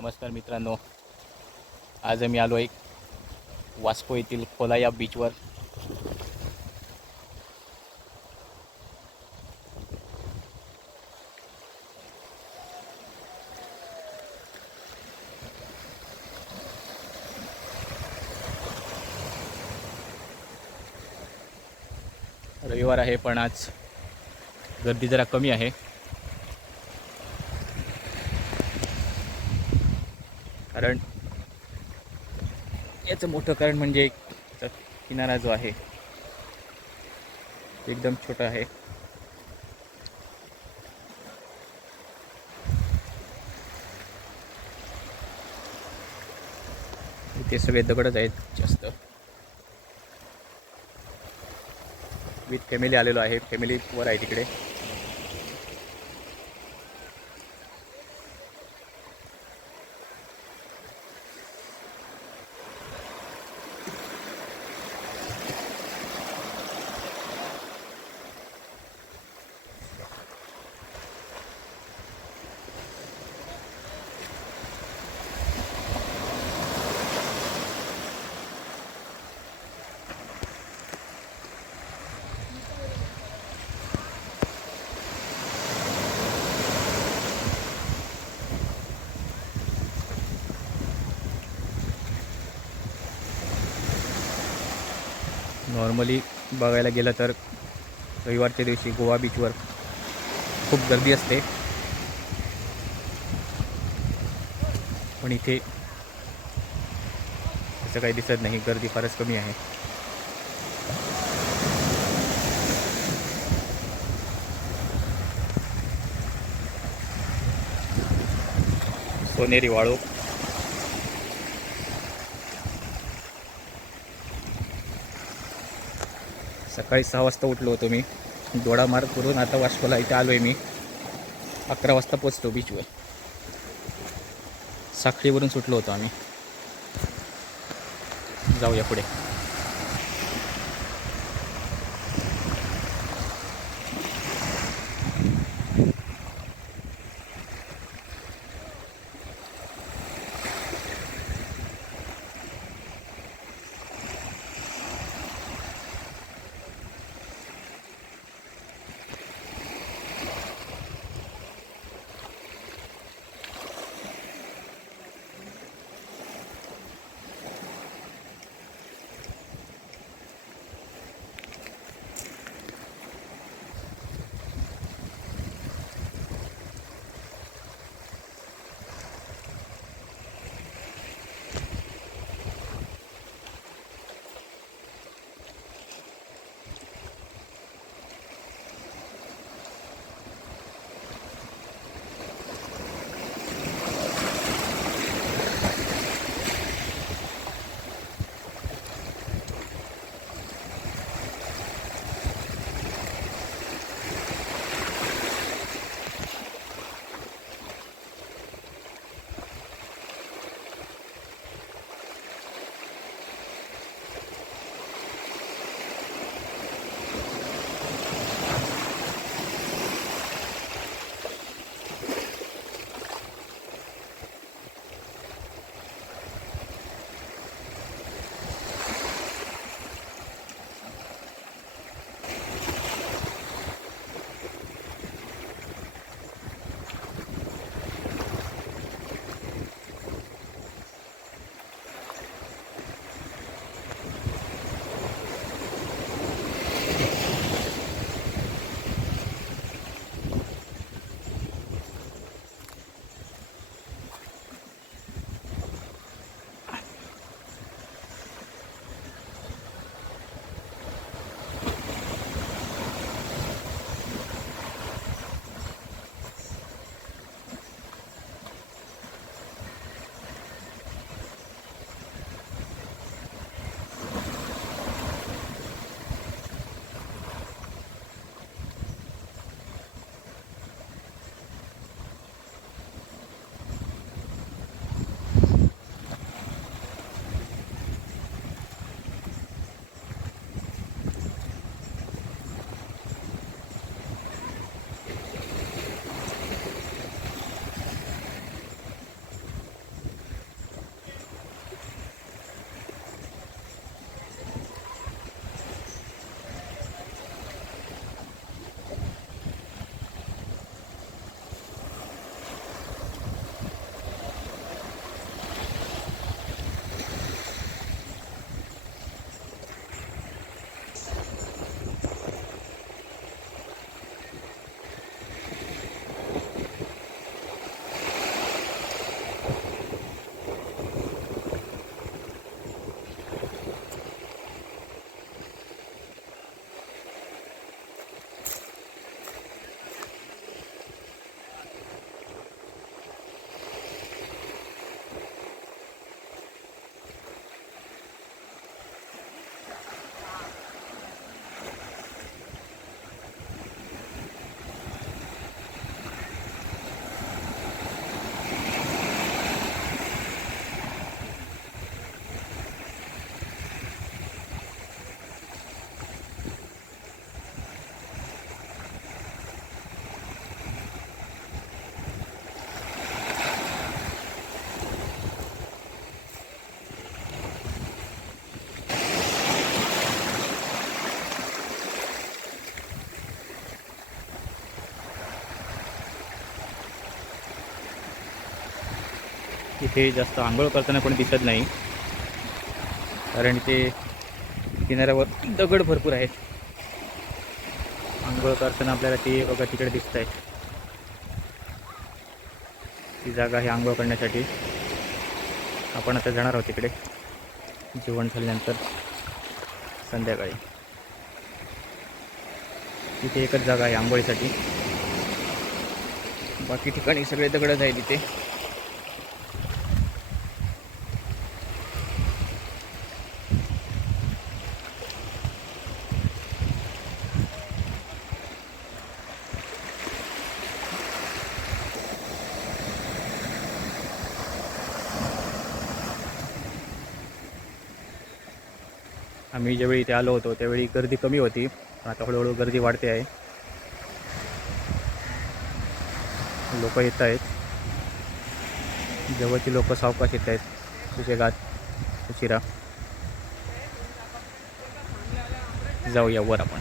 नमस्कार मित्रांनो, आज आम्ही आलो आहे वास्को येथील खोलाया बीचवर. रविवार आहे पण आज गर्दी जरा कमी आहे, कारण याचं मोठं कारण म्हणजे याचा किनारा जो आहे तो एकदम छोटा आहे. इथे सगळे दगडच आहेत जास्त. विथ फॅमिली आलेलो आहे, फॅमिली वर आहे तिकडे. नॉर्मली बघायला गेलं तर रविवारच्या दिवशी गोवा बीचवर खूप गर्दी असते, पण इथे असं काही दिसत नाही. गर्दी फारच कमी आहे. सोनेरी वाळू, सकाळी 6 वाजता उठलो होतो मी. दोडा मार्ग करून आता वास्कोला इथे आलो आहे मी. 11 वाजता पोचतो बीचवर. साखळीवरून सुटलो होतो आम्ही. जाऊया पुढे. इथे जास्त आंघोळ करताना कोणी दिसत नाही, कारण इथे किनाऱ्यावर दगड भरपूर आहेत. आंघोळ करताना आपल्याला ते बघा तिकडे दिसत आहे, ती जागा आहे आंघोळ करण्यासाठी. आपण आता जाणार आहोत तिकडे जेवण झाल्यानंतर संध्याकाळी. तिथे एकच जागा आहे आंघोळीसाठी, बाकी ठिकाणी सगळे दगडच आहे तिथे. आम्ही ज्यावेळी इथे आलो होतो त्यावेळी गर्दी कमी होती, आता हळूहळू गर्दी वाढते आहे. लोक येत आहेत, जवळची लोक सावकाश येत आहेत, सुशेगात उशिरा. जाऊया वर आपण.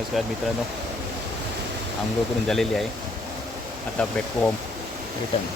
नमस्कार मित्रांनो, आंघोळ करून झालेली आहे. आता बॅक टू होम रिटर्न.